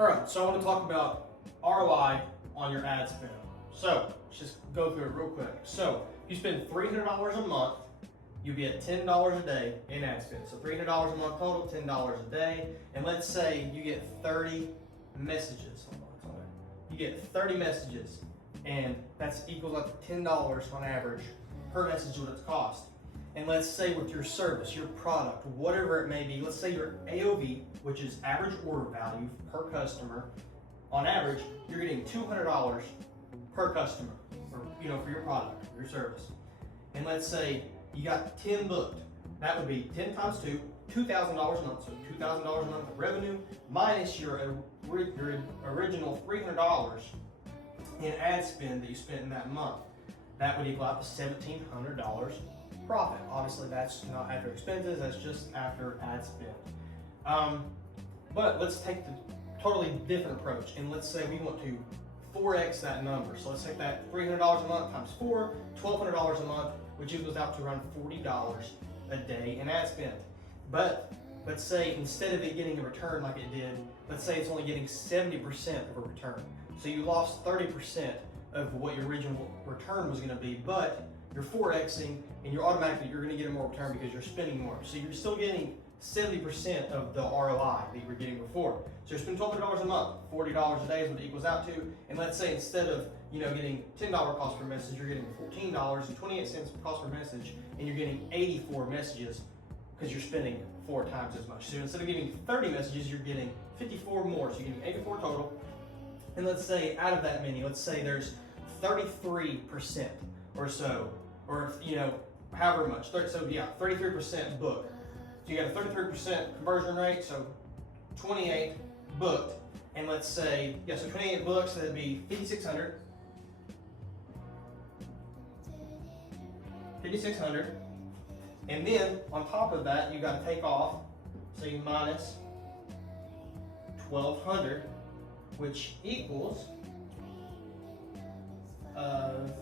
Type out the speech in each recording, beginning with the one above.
All right, so I want to talk about ROI on your ad spend. So let's just go through it real quick. So if you spend $300 a month, you'll be at $10 a day in ad spend. So $300 a month total, $10 a day. And let's say you get 30 messages. You get 30 messages, and that's equals up to $10 on average per message what it's cost. And let's say with your service, your product, whatever it may be, let's say your AOV, which is average order value per customer, on average, you're getting $200 per customer, or for your product, your service. And let's say you got 10 booked. That would be 10 times 2, $2,000 a month. So $2,000 a month of revenue minus your original $300 in ad spend that you spent in that month. That would equal out to $1,700 profit. Obviously, that's not after expenses. That's just after ad spend. But let's take the totally different approach, and let's say we want to 4x that number. So let's take that $300 a month times 4, $1,200 a month, which equals out to around $40 a day in ad spend. But let's say instead of it getting a return like it did, let's say it's only getting 70% of a return. So you lost 30% of what your original return was going to be, but you're 4xing, and you're going to get a more return because you're spending more. So you're still getting 70% of the ROI that you were getting before. So you're spending $1,200 a month, $40 a day is what it equals out to. And let's say instead of getting $10 cost per message, you're getting $14.28 cost per message, and you're getting 84 messages because you're spending 4 times as much. So instead of getting 30 messages, you're getting 54 more. So you're getting 84 total. And let's say out of that many, let's say there's 33% or so, or however much. So yeah, 33% booked. So you got a 33% conversion rate, so 28 booked. And let's say, so 28 books, so that'd be 5,600. 5,600. And then on top of that, you got to take off, so you minus 1,200, which equals 4,400.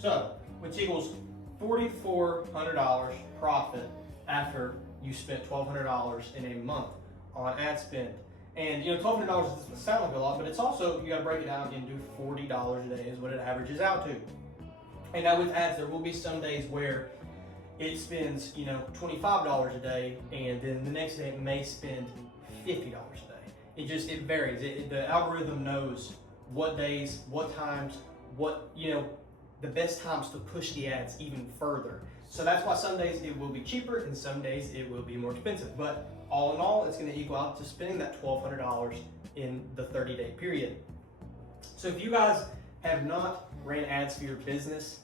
So, which equals $4,400 profit after you spent $1,200 in a month on ad spend. And $1,200 doesn't sound like a lot, but it's also, you got to break it down into $40 a day is what it averages out to. And now with ads, there will be some days where it spends $25 a day, and then the next day it may spend $50 a day. It varies. The algorithm knows what days, what times, what the best times to push the ads even further. So that's why some days it will be cheaper and some days it will be more expensive. But all in all, it's going to equal out to spending that $1,200 in the 30-day period. So if you guys have not ran ads for your business,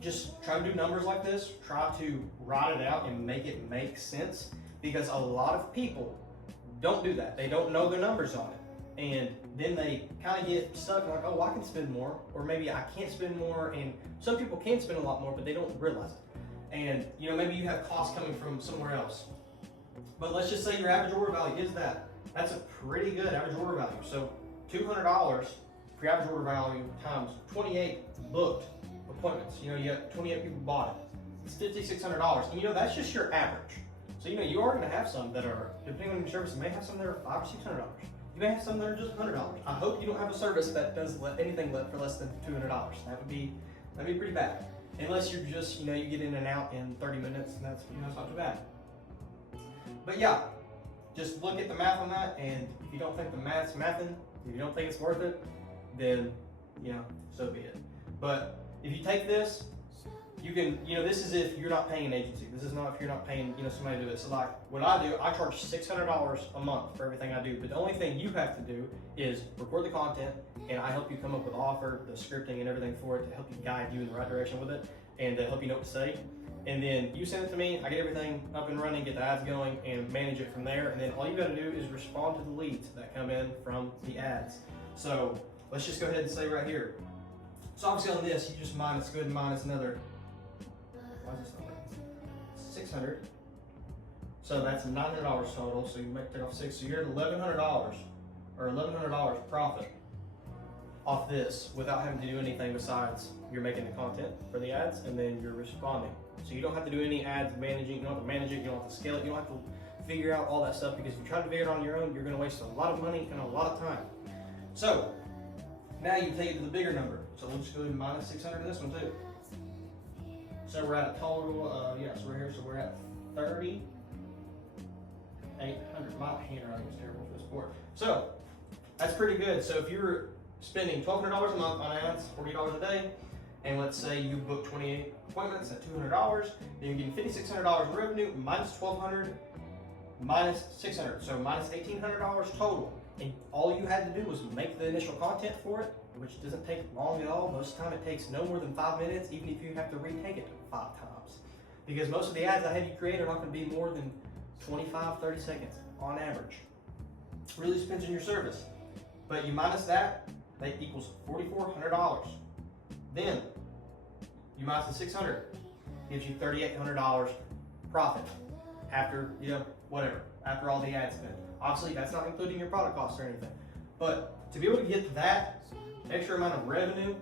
just try to do numbers like this. Try to write it out and make it make sense, because a lot of people don't do that. They don't know their numbers on it. And then they kind of get stuck and like, oh, I can spend more, or maybe I can't spend more. And some people can spend a lot more, but they don't realize it. And maybe you have costs coming from somewhere else. But let's just say your average order value is that. That's a pretty good average order value. So $200 for your average order value times 28 booked appointments. You got 28 people bought it. It's $5,600. And that's just your average. So you are going to have some that are, depending on your service, you may have some that are $500 or $600. You may have some that are just $100. I hope you don't have a service that does anything for less than $200. That'd be pretty bad. Unless you're just, you get in and out in 30 minutes, and that's, it's not too bad. But yeah, just look at the math on that, and if you don't think the math's mathing, if you don't think it's worth it, then, so be it. But if you take this, you can, this is if you're not paying an agency. This is not if you're not paying, somebody to do it. So like what I do, I charge $600 a month for everything I do. But the only thing you have to do is record the content, and I help you come up with the offer, the scripting, and everything for it to help you guide you in the right direction with it, and to help you know what to say. And then you send it to me, I get everything up and running, get the ads going, and manage it from there. And then all you got to do is respond to the leads that come in from the ads. So let's just go ahead and say right here. So obviously on this, you just go ahead and minus another, why is this not working? 600. So that's $900 total. So you make take off 6. So you're at $1,100 or $1,100 profit off this without having to do anything besides you're making the content for the ads and then you're responding. So you don't have to do any ads managing, you don't have to manage it, you don't have to scale it, you don't have to figure out all that stuff, because if you try to figure it on your own, you're gonna waste a lot of money and a lot of time. So now you take it to the bigger number. So we'll just go ahead and minus 600 in this one too. So we're at a total, so we're here, so we're at 3,800. My handwriting is terrible for this board. So that's pretty good. So if you're spending $1,200 a month on ads, $40 a day, and let's say you book 28 appointments at $200, then you're getting $5,600 in revenue minus $1,200 minus $600, so minus $1,800 total. And all you had to do was make the initial content for it, which doesn't take long at all. Most of the time it takes no more than 5 minutes, even if you have to retake it 5 times. Because most of the ads I have you create are not going to be more than 25, 30 seconds on average. It really depends on your service. But you minus that equals $4,400. Then you minus the 600, gives you $3,800 profit after, whatever, after all the ad spend. Obviously, that's not including your product costs or anything. But to be able to get that extra amount of revenue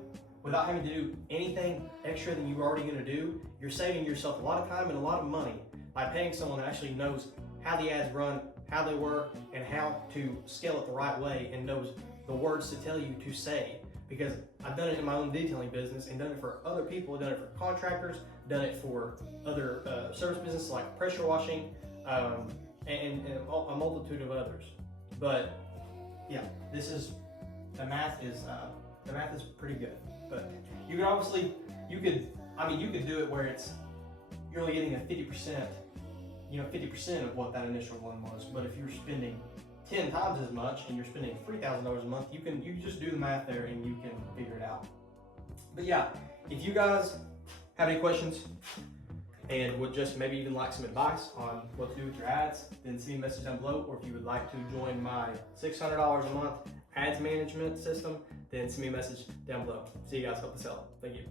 without having to do anything extra than you were already going to do, you're saving yourself a lot of time and a lot of money by paying someone that actually knows how the ads run, how they work, and how to scale it the right way, and knows the words to tell you to say. Because I've done it in my own detailing business and done it for other people, I've done it for contractors, done it for other service businesses like pressure washing, and a multitude of others. But yeah, the math is pretty good. But you could you could do it where you're only getting a 50%, 50% of what that initial one was. But if you're spending 10 times as much and you're spending $3,000 a month, you just do the math there and you can figure it out. But yeah, if you guys have any questions and would just maybe even like some advice on what to do with your ads, then send me a message down below. Or if you would like to join my $600 a month ads management system, then send me a message down below. See you guys, hope this helped. Thank you.